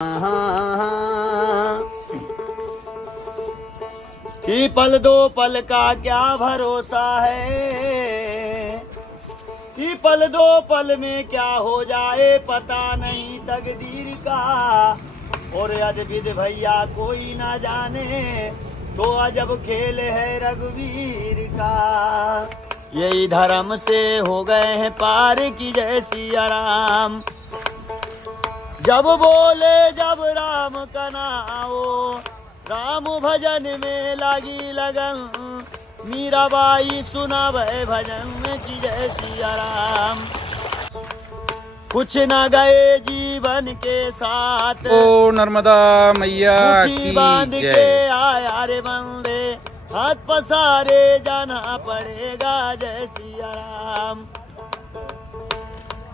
कि पल दो पल का क्या भरोसा है, कि पल दो पल में क्या हो जाए पता नहीं तकदीर का। और अजबिद भैया कोई ना जाने तो अजब खेल है रघुवीर का। यही धर्म से हो गए हैं पार की जैसी आराम। जब बोले जब राम का नाओ, राम भजन में लगी लगन। मीराबाई सुना वह भजन की जैसी आराम। कुछ न गए जीवन के साथ, ओ नर्मदा मैया की बांध के जय। आया रे बंदे, हाथ पसारे जाना पड़ेगा जैसी आराम।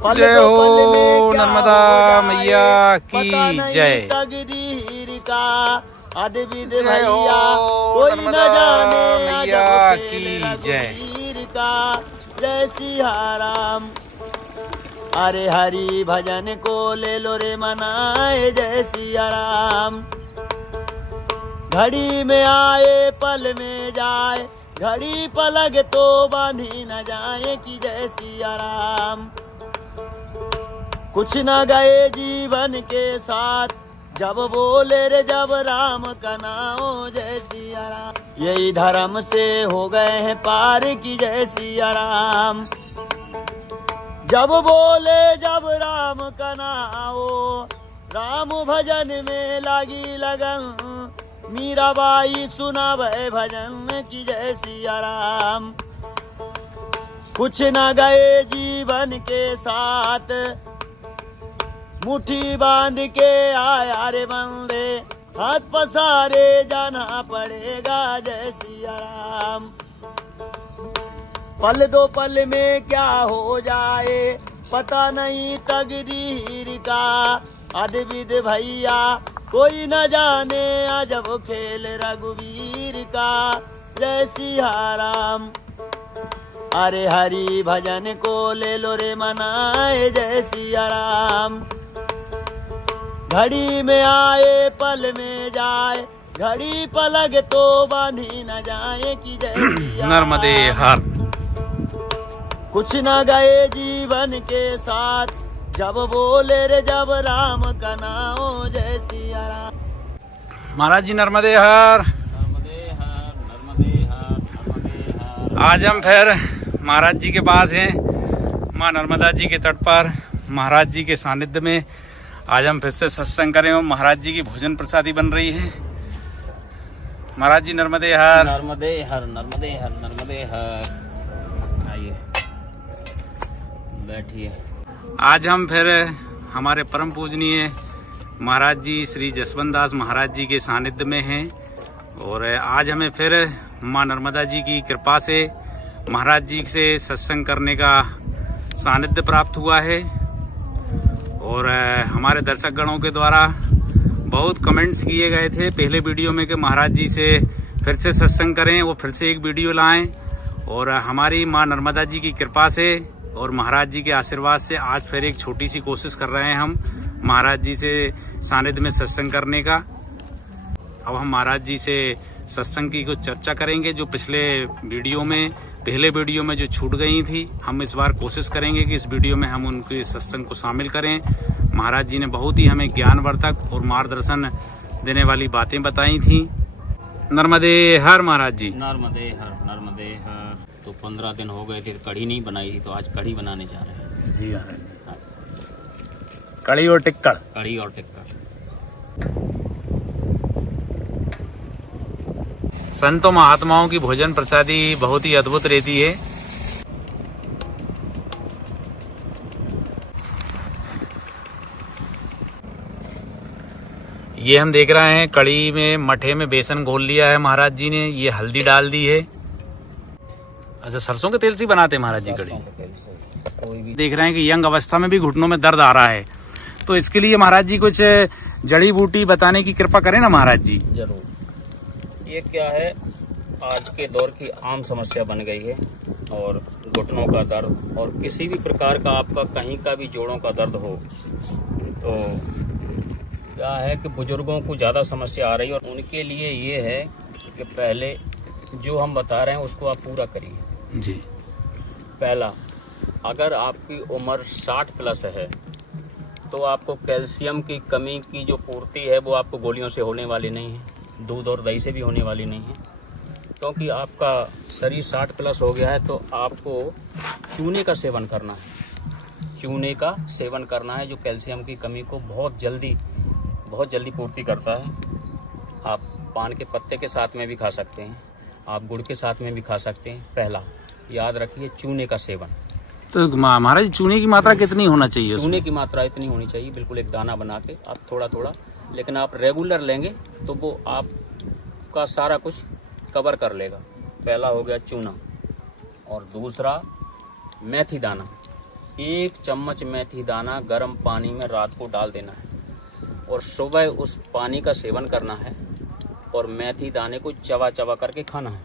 जय हो नर्मदा मैया की जय। तकदीर का अद्भुत जय हो भैया कोई न नर्मदा जाने मैया की जय। रघुवीर का जय सिया राम। अरे हरि भजन को ले लो रे मनाए जय सिया राम। घड़ी में आए पल में जाए, घड़ी पलक तो बांधी न जाए कि जय सिया राम। कुछ न गए जीवन के साथ, जब बोले रे जब राम का नाम जय सिया राम। यही धर्म से हो गए हैं पार की जय सिया राम। जब बोले जब राम का नाम, राम भजन में लगी लगन। मीराबाई सुना वह भजन की जय सिया राम। कुछ न गए जीवन के साथ, मुट्ठी बांध के आया रे बंदे, हाथ पसारे जाना पड़ेगा जय सिया राम। पल दो पल में क्या हो जाए पता नहीं तकदीर का। अद्भुत भैया कोई न जाने अजब खेल रघुवीर का जय सिया राम। अरे हरि भजन को ले लो रे मनाए जय सिया राम। घड़ी में आए पल में जाए, घड़ी पलक तो बांधी न जाए कि जय सिया नर्मदे हर। कुछ न गए जीवन के साथ, जब बोले रे जब राम का नाम जय सिया राम। महाराज जी नर्मदे हर। नर्मदे हर नर्मदे हर नर्मदे हर। आज हम फिर महाराज जी के पास हैं, माँ नर्मदा जी के तट पर महाराज जी के सानिध्य में। आज हम फिर से सत्संग करें और महाराज जी की भोजन प्रसादी बन रही है। महाराज जी नर्मदे हर। नर्मदे हर नर्मदे हर नर्मदे हर। आइए बैठिए। आज हम फिर हमारे परम पूजनीय महाराज जी श्री जसवंत दास महाराज जी के सानिध्य में हैं। और आज हमें फिर माँ नर्मदा जी की कृपा से महाराज जी से सत्संग करने का सानिध्य प्राप्त हुआ है। और हमारे दर्शक गणों के द्वारा बहुत कमेंट्स किए गए थे पहले वीडियो में कि महाराज जी से फिर से सत्संग करें, वो फिर से एक वीडियो लाएं। और हमारी माँ नर्मदा जी की कृपा से और महाराज जी के आशीर्वाद से आज फिर एक छोटी सी कोशिश कर रहे हैं हम महाराज जी से सानिध्य में सत्संग करने का। अब हम महाराज जी से सत्संग की कुछ चर्चा करेंगे जो पहले वीडियो में जो छूट गई थी। हम इस बार कोशिश करेंगे कि इस वीडियो में हम उनके सत्संग को शामिल करें। महाराज जी ने बहुत ही हमें ज्ञानवर्धक और मार्गदर्शन देने वाली बातें बताई थी। नर्मदे हर महाराज जी। नर्मदे हर नर्मदे हर। तो 15 दिन हो गए थे, कढ़ी नहीं बनाई थी, तो आज कढ़ी बनाने जा रहे हैं जी महाराज। कड़ी और टिक्कड़। कढ़ी और टिक्का। संतों महात्माओं की भोजन प्रसादी बहुत ही अद्भुत रहती है। ये हम देख रहे हैं कड़ी में मठे में बेसन घोल लिया है महाराज जी ने। ये हल्दी डाल दी है। अच्छा, सरसों के तेल से बनाते हैं महाराज जी कड़ी। देख रहे हैं कि यंग अवस्था में भी घुटनों में दर्द आ रहा है, तो इसके लिए महाराज जी कुछ जड़ी बूटी बताने की कृपा करें ना महाराज जी। जरूर। ये क्या है, आज के दौर की आम समस्या बन गई है। और घुटनों का दर्द और किसी भी प्रकार का आपका कहीं का भी जोड़ों का दर्द हो तो क्या है कि बुजुर्गों को ज़्यादा समस्या आ रही है और उनके लिए ये है कि पहले जो हम बता रहे हैं उसको आप पूरा करिए। जी। पहला, अगर आपकी उम्र 60 प्लस है तो आपको कैल्शियम की कमी की जो पूर्ति है वो आपको गोलियों से होने वाली नहीं है, दूध और दही से भी होने वाली नहीं है, क्योंकि आपका शरीर 60 प्लस हो गया है तो आपको चूने का सेवन करना है। चूने का सेवन करना है जो कैल्शियम की कमी को बहुत जल्दी पूर्ति करता है। आप पान के पत्ते के साथ में भी खा सकते हैं, आप गुड़ के साथ में भी खा सकते हैं। पहला याद रखिए चूने का सेवन। तो महाराज चूने की मात्रा कितनी होना चाहिए? चूने की मात्रा इतनी होनी चाहिए, बिल्कुल एक दाना बना के आप थोड़ा थोड़ा, लेकिन आप रेगुलर लेंगे तो वो आपका सारा कुछ कवर कर लेगा। पहला हो गया चूना। और दूसरा मेथी दाना। 1 चम्मच मेथी दाना गर्म पानी में रात को डाल देना है और सुबह उस पानी का सेवन करना है और मेथी दाने को चबा चबा करके खाना है।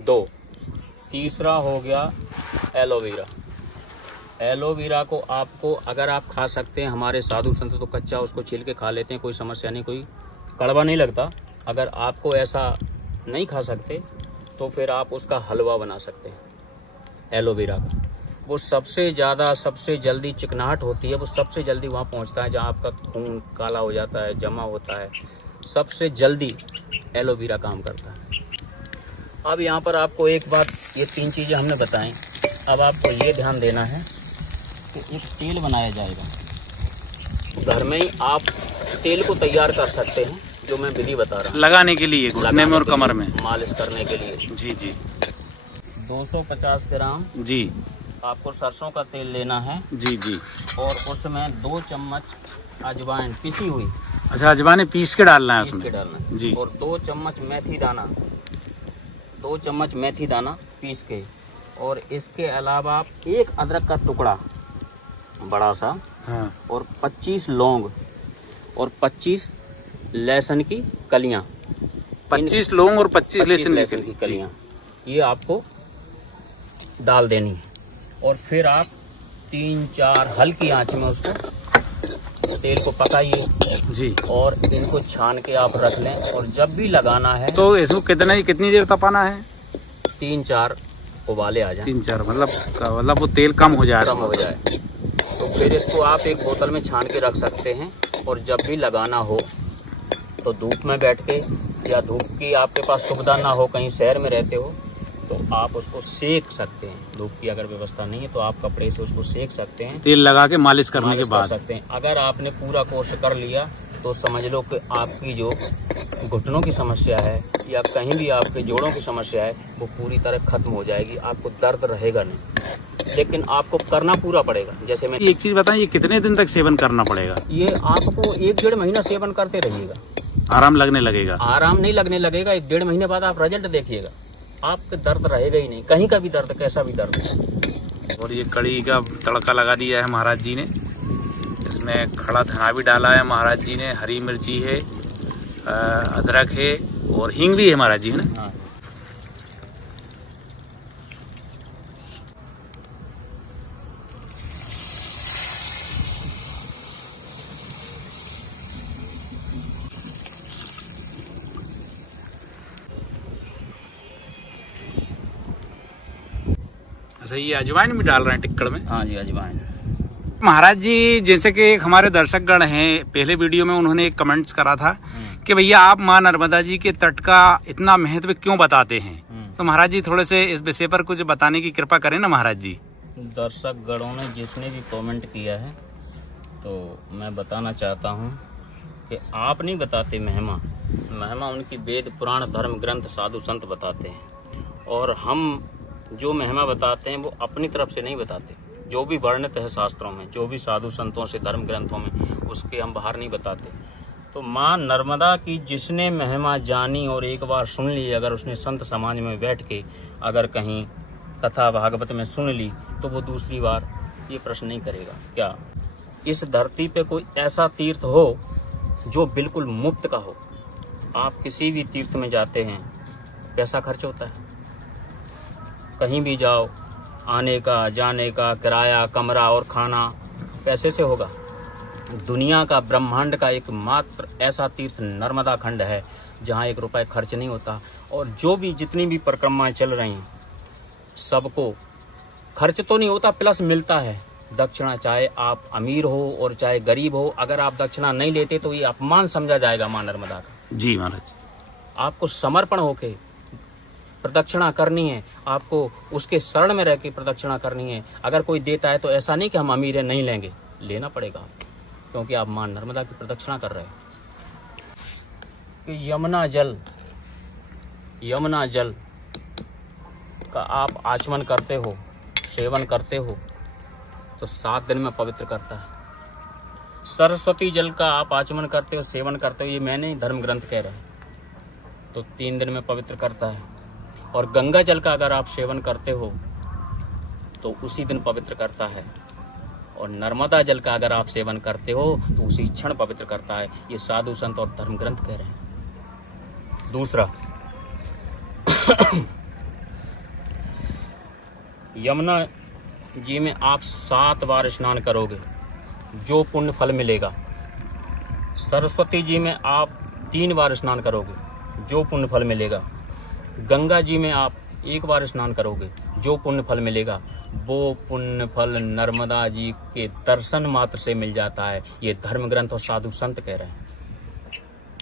2, तीसरा हो गया एलोवेरा। एलोवेरा को आपको अगर आप खा सकते हैं, हमारे साधु संत तो कच्चा उसको छील के खा लेते हैं, कोई समस्या नहीं, कोई कड़वा नहीं लगता। अगर आपको ऐसा नहीं खा सकते तो फिर आप उसका हलवा बना सकते हैं एलोवेरा का। वो सबसे जल्दी चिकनाहट होती है, वो सबसे जल्दी वहाँ पहुँचता है जहाँ आपका खून काला हो जाता है, जमा होता है, सबसे जल्दी एलोवेरा काम करता है। अब यहाँ पर आपको एक बात, ये 3 चीज़ें हमने बताएं, अब आपको ये ध्यान देना है कि एक तेल बनाया जाएगा। घर में ही आप तेल को तैयार कर सकते हैं, जो मैं विधि बता रहा हूँ, लगाने के लिए घुटने में और कमर में मालिश करने के लिए। जी जी। 250 ग्राम जी आपको सरसों का तेल लेना है। जी जी। और उसमें 2 चम्मच अजवाइन पिसी हुई, अच्छा अजवाइन पीस के डालना है पीस के उसमें? डालना है जी। और 2 चम्मच मेथी दाना, 2 चम्मच मेथी दाना पीस के। और इसके अलावा आप 1 अदरक का टुकड़ा बड़ा सा, हाँ। और 25 लौंग और 25 लहसुन की कलियां, 25 लौंग और 25 लहसुन की कलियां, ये आपको डाल देनी है। और फिर आप 3-4 हल्की आंच में उसको तेल को पकाइए जी। और इनको छान के आप रख लें। और जब भी लगाना है तो इसको कितनी देर तपाना है? 3-4 उबाले आ जाए, 3-4 मतलब वो तेल कम हो जाए, कम हो जाए तो फिर इसको आप एक बोतल में छान के रख सकते हैं। और जब भी लगाना हो तो धूप में बैठ के, या धूप की आपके पास सुविधा ना हो, कहीं शहर में रहते हो तो आप उसको सेक सकते हैं। धूप की अगर व्यवस्था नहीं है तो आप कपड़े से उसको सेक सकते हैं, तेल लगा के मालिश करने के बाद कर सकते हैं। अगर आपने पूरा कोर्स कर लिया तो समझ लो कि आपकी जो घुटनों की समस्या है या कहीं भी आपके जोड़ों की समस्या है वो पूरी तरह खत्म हो जाएगी। आपको दर्द रहेगा नहीं, लेकिन आपको करना पूरा पड़ेगा। जैसे मैं एक चीज बताएं, ये कितने दिन तक सेवन करना पड़ेगा? ये आपको 1-1.5 महीना सेवन करते रहिएगा, आराम लगने लगेगा? आराम नहीं लगने लगेगा, 1-1.5 महीने बाद आप रिजल्ट देखिएगा, आपके दर्द रहेगा ही नहीं, कहीं का भी दर्द, कैसा भी दर्द। और ये कड़ी का तड़का लगा दिया है महाराज जी ने, इसमें खड़ा धना भी डाला है महाराज जी ने, हरी मिर्ची है, अदरक है और हींग भी है महाराज जी, है ना? हाँ। अच्छा ये अजवाइन भी डाल रहे हैं टिक्कड़ में? हाँ जी, अजवाइन। महाराज जी जैसे कि एक हमारे दर्शकगण हैं, पहले वीडियो में उन्होंने एक कमेंट्स करा था कि भैया आप माँ नर्मदा जी के तट का इतना महत्व क्यों बताते हैं, तो महाराज जी थोड़े से इस विषय पर कुछ बताने की कृपा करें ना महाराज जी। दर्शकगणों ने जिसने भी कमेंट किया है तो मैं बताना चाहता हूँ कि आप नहीं बताते महिमा, महिमा उनकी वेद पुराण धर्म ग्रंथ साधु संत बताते हैं। और हम जो महिमा बताते हैं वो अपनी तरफ से नहीं बताते, जो भी वर्णित है शास्त्रों में, जो भी साधु संतों से धर्म ग्रंथों में, उसके हम बाहर नहीं बताते। तो माँ नर्मदा की जिसने महिमा जानी और एक बार सुन ली, अगर उसने संत समाज में बैठ के अगर कहीं कथा भागवत में सुन ली तो वो दूसरी बार ये प्रश्न नहीं करेगा। क्या इस धरती पे कोई ऐसा तीर्थ हो जो बिल्कुल मुफ्त का हो? आप किसी भी तीर्थ में जाते हैं पैसा खर्च होता है, कहीं भी जाओ आने का जाने का किराया, कमरा और खाना पैसे से होगा, दुनिया का ब्रह्मांड का एकमात्र ऐसा तीर्थ नर्मदा खंड है जहाँ 1 रुपए खर्च नहीं होता। और जो भी जितनी भी परिक्रमाएं चल रही हैं सबको खर्च तो नहीं होता, प्लस मिलता है दक्षिणा। चाहे आप अमीर हो और चाहे गरीब हो, अगर आप दक्षिणा नहीं लेते तो ये अपमान समझा जाएगा मां नर्मदा का। जी महाराज। आपको समर्पण होके प्रदक्षिणा करनी है, आपको उसके शरण में रह के प्रदक्षिणा करनी है। अगर कोई देता है तो ऐसा नहीं कि हम अमीर हैं नहीं लेंगे, लेना पड़ेगा, क्योंकि आप मां नर्मदा की प्रदक्षिणा कर रहे हैं। कि यमुना जल का आप आचमन करते हो, सेवन करते हो तो 7 दिन में पवित्र करता है। सरस्वती जल का आप आचमन करते हो, सेवन करते हो, ये मैंने धर्म ग्रंथ कह रहे हैं, तो 3 दिन में पवित्र करता है। और गंगा जल का अगर आप सेवन करते हो तो उसी दिन पवित्र करता है। और नर्मदा जल का अगर आप सेवन करते हो तो उसी क्षण पवित्र करता है। ये साधु संत और धर्म ग्रंथ कह रहे हैं। दूसरा, यमुना जी में आप 7 बार स्नान करोगे, जो पुण्य फल मिलेगा। सरस्वती जी में आप 3 बार स्नान करोगे, जो पुण्य फल मिलेगा। गंगा जी में आप 1 बार स्नान करोगे, जो पुण्य फल मिलेगा। वो पुण्य फल नर्मदा जी के दर्शन मात्र से मिल जाता है। ये धर्म ग्रंथ और साधु संत कह रहे हैं।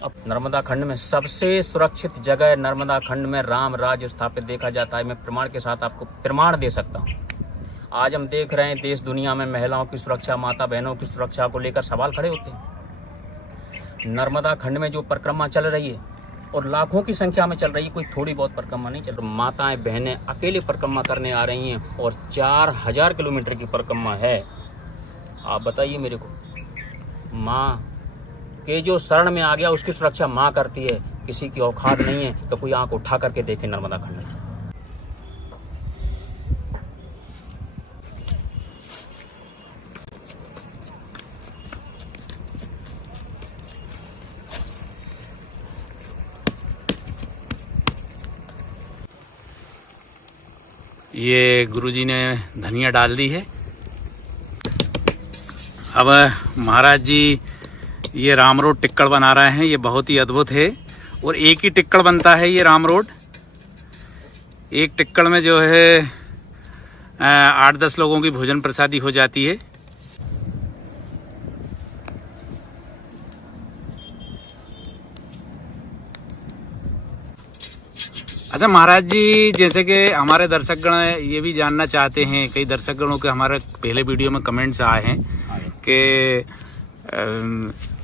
अब नर्मदा खंड में सबसे सुरक्षित जगह नर्मदा खंड में राम राज्य स्थापित देखा जाता है। मैं प्रमाण के साथ आपको प्रमाण दे सकता हूँ। आज हम देख रहे हैं देश दुनिया में महिलाओं की सुरक्षा, माता बहनों की सुरक्षा को लेकर सवाल खड़े होते हैं। नर्मदा खंड में जो परिक्रमा चल रही है और लाखों की संख्या में चल रही है, कोई थोड़ी बहुत परिक्रमा नहीं चल रही। माताएं बहनें अकेले परिक्रमा करने आ रही हैं और 4000 किलोमीटर की परिक्रमा है। आप बताइए मेरे को, माँ के जो शरण में आ गया उसकी सुरक्षा माँ करती है। किसी की औकात नहीं है तो कोई आंख उठा करके देखे नर्मदा खंड में। ये गुरुजी ने धनिया डाल दी है। अब महाराज जी ये राम रोड टिक्कड़ बना रहे हैं। ये बहुत ही अद्भुत है और एक ही टिक्कड़ बनता है ये राम रोड। एक टिक्कड़ में जो है 8-10 लोगों की भोजन प्रसादी हो जाती है। अच्छा महाराज जी, जैसे कि हमारे दर्शकगण ये भी जानना चाहते हैं, कई दर्शकगणों के हमारे पहले वीडियो में कमेंट्स आए हैं कि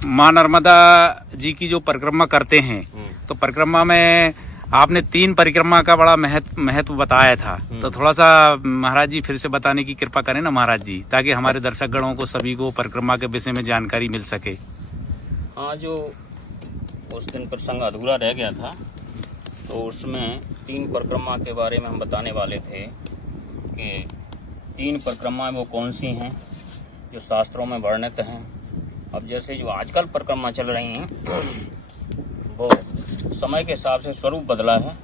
माँ नर्मदा जी की जो परिक्रमा करते हैं तो परिक्रमा में आपने 3 परिक्रमा का बड़ा महत्व बताया था। तो थोड़ा सा महाराज जी फिर से बताने की कृपा करें ना महाराज जी, ताकि हमारे दर्शकगणों को सभी को परिक्रमा के विषय में जानकारी मिल सके। हाँ, जो उस दिन प्रसंग अधूरा रह गया था तो उसमें 3 परिक्रमा के बारे में हम बताने वाले थे कि 3 परिक्रमा वो कौन सी हैं जो शास्त्रों में वर्णित हैं। अब जैसे जो आजकल परिक्रमा चल रही हैं वो समय के हिसाब से स्वरूप बदला है,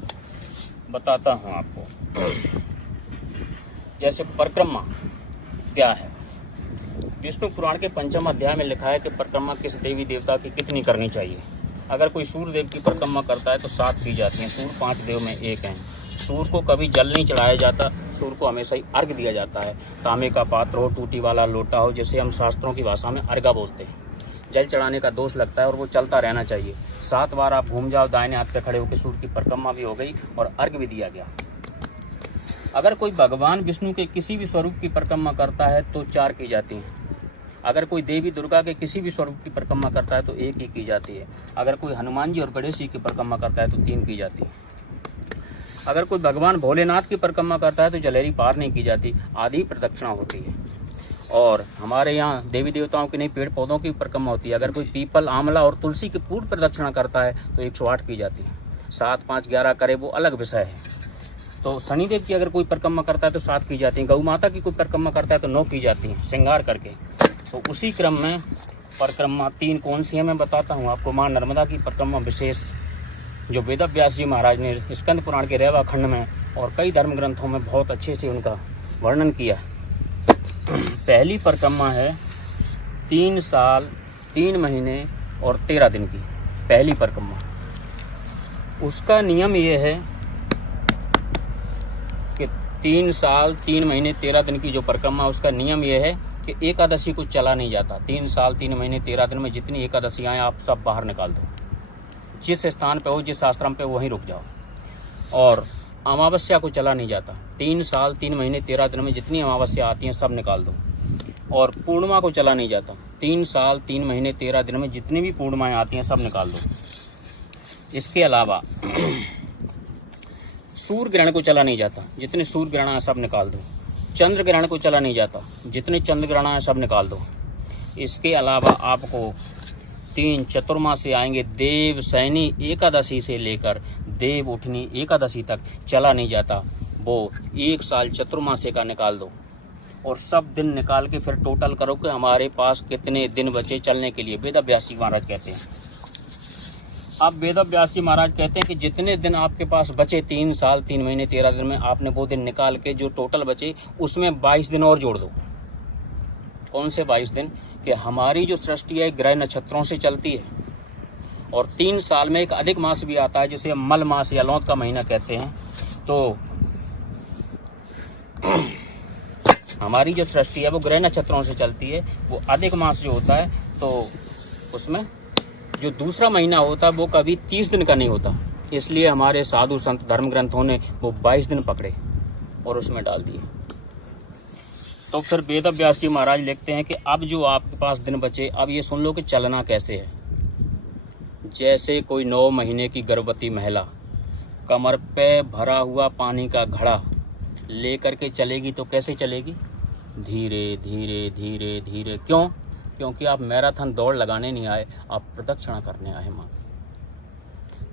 बताता हूँ आपको। जैसे परिक्रमा क्या है, विष्णु पुराण के 5वें अध्याय में लिखा है कि परिक्रमा किस देवी देवता की कितनी करनी चाहिए। अगर कोई सूर्य देव की परिक्रमा करता है तो 7 की जाती हैं। सूर्य 5 देव में एक हैं। सूर्य को कभी जल नहीं चढ़ाया जाता, सूर्य को हमेशा ही अर्घ दिया जाता है। तांबे का पात्र हो, टूटी वाला लोटा हो, जैसे हम शास्त्रों की भाषा में अर्घा बोलते हैं। जल चढ़ाने का दोष लगता है और वो चलता रहना चाहिए। 7 बार आप घूम जाओ, दाहिने हाथ पे खड़े होकर सूर्य की परिक्रमा भी हो गई और अर्घ भी दिया गया। अगर कोई भगवान विष्णु के किसी भी स्वरूप की परिक्रमा करता है तो 4 की जाती हैं। अगर कोई देवी दुर्गा के किसी भी स्वरूप की परिक्रमा करता है तो 1 ही की जाती है। अगर कोई हनुमान जी और गणेश जी की परिक्रमा करता है तो 3 की जाती है। अगर कोई भगवान भोलेनाथ की परिक्रमा करता है तो जलेरी पार नहीं की जाती, आधी प्रदक्षिणा होती है। और हमारे यहाँ देवी देवताओं की नहीं, पेड़ पौधों की परिक्रमा होती है। अगर कोई पीपल, आंवला और तुलसी की पूर्ण प्रदक्षिणा करता है तो 108 की जाती है। 7, 5, 11 करे वो अलग विषय है। तो शनिदेव की अगर कोई परिक्रमा करता है तो 7 की जाती है। गौ माता की कोई परिक्रमा करता है तो 9 की जाती है, श्रृंगार करके। तो उसी क्रम में परिक्रमा 3 कौन सी है मैं बताता हूँ आपको। माँ नर्मदा की परिक्रमा विशेष जो वेद व्यास जी महाराज ने स्कंद पुराण के रेवा खंड में और कई धर्म ग्रंथों में बहुत अच्छे से उनका वर्णन किया। पहली परिक्रमा है 3 साल 3 महीने और 13 दिन की पहली परिक्रमा। उसका नियम ये है कि 3 साल 3 महीने 13 दिन की जो परिक्रमा, उसका नियम ये है कि एकादशी को चला नहीं जाता। 3 साल 3 महीने 13 दिन में जितनी एकादशियाँ आप सब बाहर निकाल दो, जिस स्थान पे हो, जिस आश्रम पे, वहीं रुक जाओ। और अमावस्या को चला नहीं जाता। 3 साल 3 महीने 13 दिन में जितनी अमावस्या आती हैं सब निकाल दो। और पूर्णिमा को चला नहीं जाता। 3 साल 3 महीने 13 दिन में जितनी भी पूर्णिमाएँ आती हैं सब निकाल दो। इसके अलावा सूर्य ग्रहण को चला नहीं जाता। जितने सूर्य ग्रहण हैं सब निकाल दो। चंद्र ग्रहण को चला नहीं जाता। जितने चंद्र ग्रहण हैं सब निकाल दो। इसके अलावा आपको 3 चतुर्मासी आएंगे। देव सैनी एकादशी से लेकर देव उठनी एकादशी तक चला नहीं जाता, वो 1 साल चतुर्मासी का निकाल दो। और सब दिन निकाल के फिर टोटल करो कि हमारे पास कितने दिन बचे चलने के लिए। वेदव्यासी महाराज कहते हैं। अब वेदव्यासी महाराज कहते हैं कि जितने दिन आपके पास बचे 3 साल 3 महीने 13 दिन में, आपने वो दिन निकाल के जो टोटल बचे उसमें 22 दिन और जोड़ दो। कौन से 22 दिन? कि हमारी जो सृष्टि है ग्रह नक्षत्रों से चलती है। और 3 साल में एक अधिक मास भी आता है जिसे हम मल मास या लौत का महीना कहते हैं। तो हमारी जो सृष्टि है वो ग्रह नक्षत्रों से चलती है। वो अधिक मास जो होता है तो उसमें जो दूसरा महीना होता है वो कभी 30 दिन का नहीं होता। इसलिए हमारे साधु संत धर्म ग्रंथों ने वो 22 दिन पकड़े और उसमें डाल दिए। तो फिर वेदव्यास जी महाराज लिखते हैं कि अब जो आपके पास दिन बचे, अब ये सुन लो कि चलना कैसे है। जैसे कोई 9 महीने की गर्भवती महिला कमर पे भरा हुआ पानी का घड़ा लेकर के चलेगी तो कैसे चलेगी? धीरे धीरे धीरे धीरे। क्यों? क्योंकि आप मैराथन दौड़ लगाने नहीं आए, आप प्रदक्षिणा करने आए माँ।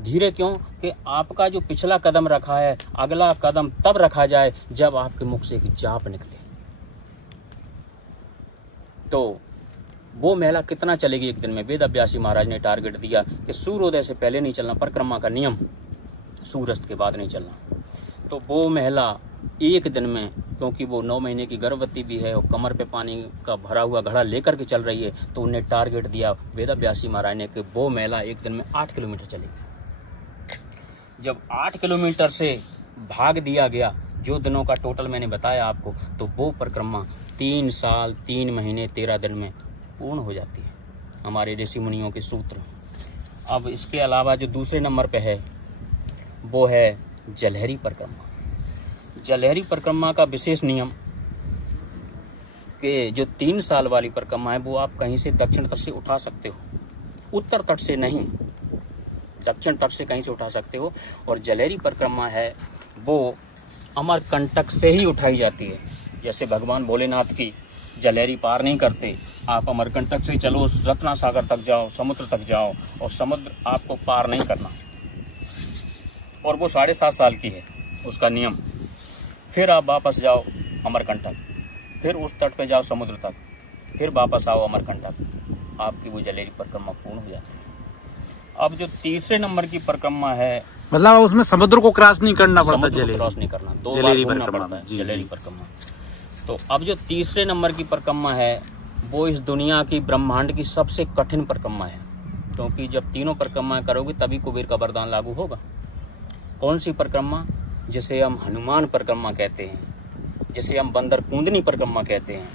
धीरे क्यों? कि आपका जो पिछला कदम रखा है, अगला कदम तब रखा जाए जब आपके मुख से एक जाप निकले। तो वो महिला कितना चलेगी एक दिन में? वेदव्यासी महाराज ने टारगेट दिया कि सूर्योदय से पहले नहीं चलना, परिक्रमा का नियम, सूर्यास्त के बाद नहीं चलना। तो वो महिला एक दिन में, क्योंकि वो 9 महीने की गर्भवती भी है और कमर पे पानी का भरा हुआ घड़ा लेकर के चल रही है, तो उन्हें टारगेट दिया वेदव्यासी महाराज ने कि वो महिला एक दिन में 8 किलोमीटर चलेगी। जब 8 किलोमीटर से भाग दिया गया, जो दिनों का टोटल मैंने बताया आपको, तो वो परिक्रमा 3 साल 3 महीने 13 दिन में पूर्ण हो जाती है, हमारे ऋषि मुनियों के सूत्र। अब इसके अलावा जो दूसरे नंबर पे है वो है जलहरी परिक्रमा। जलहरी परिक्रमा का विशेष नियम कि जो 3 साल वाली परिक्रमा है वो आप कहीं से दक्षिण तट से उठा सकते हो, उत्तर तट से नहीं, दक्षिण तट से कहीं से उठा सकते हो। और जलहरी परिक्रमा है वो अमरकंटक से ही उठाई जाती है। जैसे भगवान भोलेनाथ की जलहरी पार नहीं करते, आप अमरकंटक से चलो, रत्ना सागर तक जाओ, समुद्र तक जाओ, और समुद्र आपको पार नहीं करना। और वो 7.5 साल की है उसका नियम। फिर आप वापस जाओ अमरकंटक, फिर उस तट पे जाओ समुद्र तक, फिर वापस आओ अमरकंटक, आपकी वो जलहरी परिक्रमा पूर्ण हो जाती है। अब जो तीसरे नंबर की परिक्रमा है, मतलब उसमें समुद्र को क्रॉस नहीं करना पड़ता, समुद्र को क्रॉस नहीं करना, 2 बार घूमना पड़ता है जलहरी परिक्रमा। तो अब जो तीसरे नंबर की परिक्रमा है वो इस दुनिया की ब्रह्मांड की सबसे कठिन परिक्रमा है, क्योंकि जब तीनों परिक्रमाएं करोगे तभी कुबेर का वरदान लागू होगा। कौन सी परिक्रमा? जिसे हम हनुमान परिक्रमा कहते हैं, जिसे हम बंदर कुंडनी परिक्रमा कहते हैं।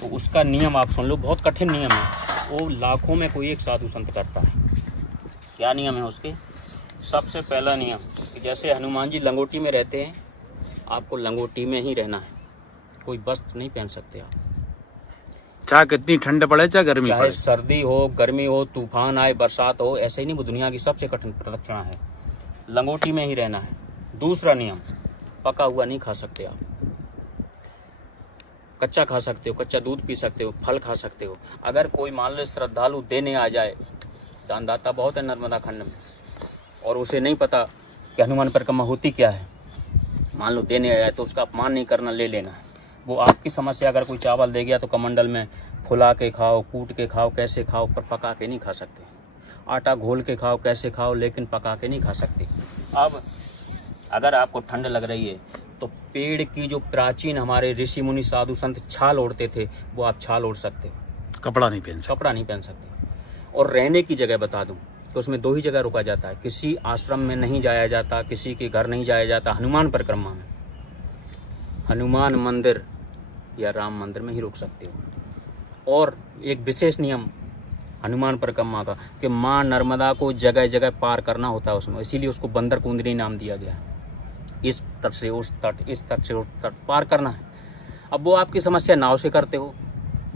तो उसका नियम आप सुन लो, बहुत कठिन नियम है। वो लाखों में कोई एक साधु संत करता है। क्या नियम है उसके? सबसे पहला नियम कि जैसे हनुमान जी लंगोटी में रहते हैं, आपको लंगोटी में ही रहना है, कोई वस्त्र नहीं पहन सकते आप, चाहे कितनी ठंड पड़े चाहे गर्मी चाहे पड़े, सर्दी हो, गर्मी हो, तूफान आए, बरसात हो। ऐसे ही नहीं, वो दुनिया की सबसे कठिन प्रदक्षिणा है, लंगोटी में ही रहना है। दूसरा नियम, पका हुआ नहीं खा सकते आप, कच्चा खा सकते हो, कच्चा दूध पी सकते हो, फल खा सकते हो। अगर कोई मान लो श्रद्धालु देने आ जाए, दानदाता बहुत है नर्मदा खंड में, और उसे नहीं पता कि हनुमान परिक्रमा होती क्या है, मान लो देने आया, तो उसका अपमान नहीं करना, ले लेना है। वो आपकी समझ से अगर कोई चावल दे गया तो कमंडल में फुला के खाओ, कूट के खाओ, कैसे खाओ, पर पका के नहीं खा सकते। आटा घोल के खाओ, कैसे खाओ, लेकिन पका के नहीं खा सकते। अब अगर आपको ठंड लग रही है तो पेड़ की जो प्राचीन हमारे ऋषि मुनि साधु संत छाल ओढ़ते थे, वो आप छाल ओढ़ सकते हो। कपड़ा नहीं पहन सकते। कपड़ा नहीं पहन सकते। और रहने की जगह बता दूं तो उसमें 2 ही जगह रुका जाता है, किसी आश्रम में नहीं जाया जाता, किसी के घर नहीं जाया जाता, हनुमान परिक्रमा में, हनुमान मंदिर या राम मंदिर में ही रुक सकते हो। और एक विशेष नियम हनुमान परिक्रमा का कि माँ नर्मदा को जगह जगह पार करना होता है उसमें, इसीलिए उसको बंदर कुंदरी नाम दिया गया है। इस तट से उस तट, इस तट से उस तट पार करना है। अब वो आपकी समस्या नाव से करते हो,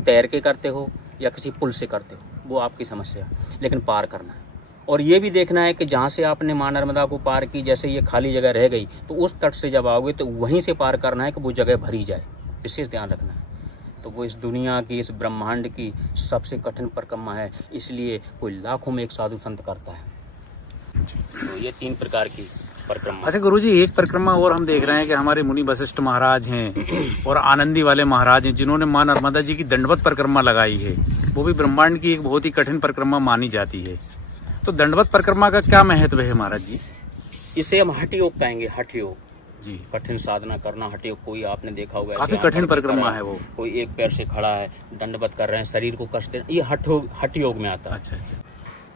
तैर के करते हो या किसी पुल से करते हो, वो आपकी समस्या है, लेकिन पार करना है। और ये भी देखना है कि जहाँ से आपने माँ नर्मदा को पार की, जैसे ये खाली जगह रह गई तो उस तट से जब आओगे तो वहीं से पार करना है कि वो जगह भरी जाए, विशेष ध्यान रखना है। तो वो इस दुनिया की, इस ब्रह्मांड की सबसे कठिन परिक्रमा है, इसलिए कोई लाखों में एक साधु संत करता है। तो ये 3 प्रकार की परिक्रमा। अच्छा गुरुजी, एक परिक्रमा और हम देख रहे हैं कि हमारे मुनि वशिष्ठ महाराज हैं और आनंदी वाले महाराज हैं, जिन्होंने माँ नर्मदा जी की दंडवत परिक्रमा लगाई है। वो भी ब्रह्मांड की एक बहुत ही कठिन परिक्रमा मानी जाती है। तो दंडवत परिक्रमा का क्या महत्व है महाराज जी? इसे हम हठ योग कहेंगे, हठ योग जी। कठिन साधना करना, हठ योग। कोई आपने देखा होगा काफी कठिन परिक्रमा है वो। कोई एक पैर से खड़ा है, दंडवत कर रहे हैं, शरीर को कष्ट दे रहे हैं, ये हठ योग में आता है। अच्छा अच्छा।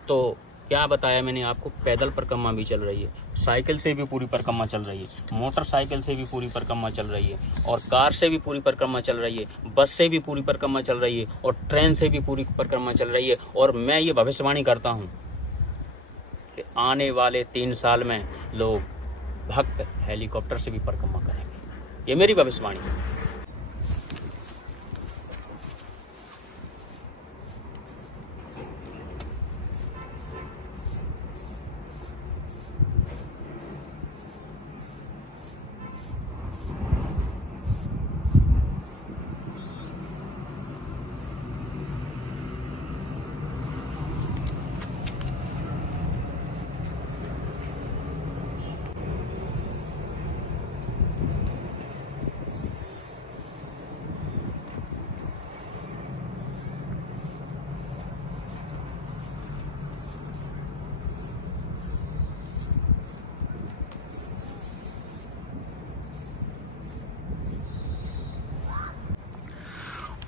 तो क्या बताया मैंने आपको, पैदल परिक्रमा भी चल रही है, साइकिल से भी पूरी परिक्रमा चल रही है, मोटरसाइकिल से भी पूरी परिक्रमा चल रही है, और कार से भी पूरी परिक्रमा चल रही है, बस से भी पूरी परिक्रमा चल रही है, और ट्रेन से भी पूरी परिक्रमा चल रही है। और मैं ये भविष्यवाणी करता हूँ कि आने वाले 3 साल में लोग भक्त हेलीकॉप्टर से भी परिक्रमा करेंगे, ये मेरी भविष्यवाणी है।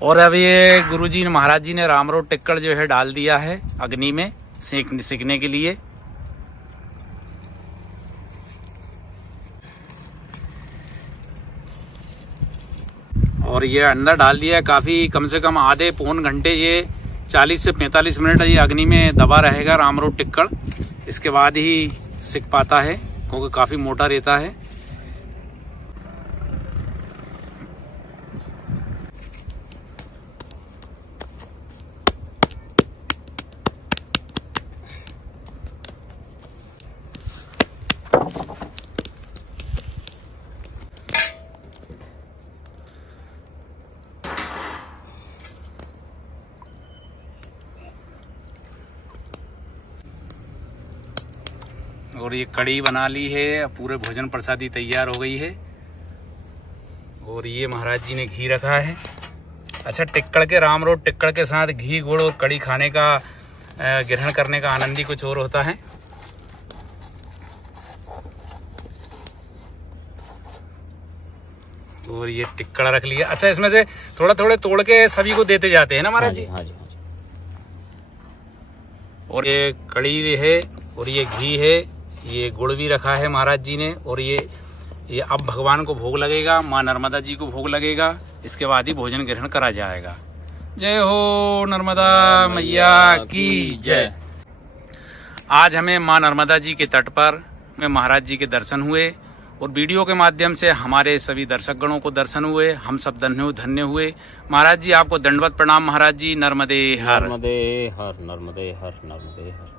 और अब ये गुरुजी ने, महाराज जी ने रामरोड टिक्कड़ जो है डाल दिया है अग्नि में सेकने के लिए। और ये अंदर डाल दिया है, काफी कम से कम आधे पौन घंटे, ये 40 से 45 मिनट ये अग्नि में दबा रहेगा रामरोड टिक्कड़। इसके बाद ही सिक पाता है, क्योंकि काफी मोटा रहता है। और ये कड़ी बना ली है, पूरे भोजन प्रसादी तैयार हो गई है। और ये महाराज जी ने घी रखा है। अच्छा, टिक्कड़ के, रामरोड टिक्कड़ के साथ घी, गुड़ और कड़ी खाने का, ग्रहण करने का आनंद ही कुछ और होता है। और ये टिक्कड़ रख लिया। अच्छा, इसमें से थोड़ा थोड़े तोड़ के सभी को देते जाते हैं ना महाराज जी? हाँ जी। और ये कड़ी है, और ये घी है, ये गुड़ भी रखा है महाराज जी ने। और ये अब भगवान को भोग लगेगा, माँ नर्मदा जी को भोग लगेगा। इसके बाद ही भोजन ग्रहण करा जाएगा। जय हो नर्मदा मैया की जय। आज हमें माँ नर्मदा जी के तट पर में महाराज जी के दर्शन हुए, और वीडियो के माध्यम से हमारे सभी दर्शकगणों को दर्शन हुए। हम सब धन्य हुए। महाराज जी, आपको दंडवत प्रणाम। महाराज जी, नर्मदे हर। नर्मदे हर, नर्मदे हर, नर्मदे हर।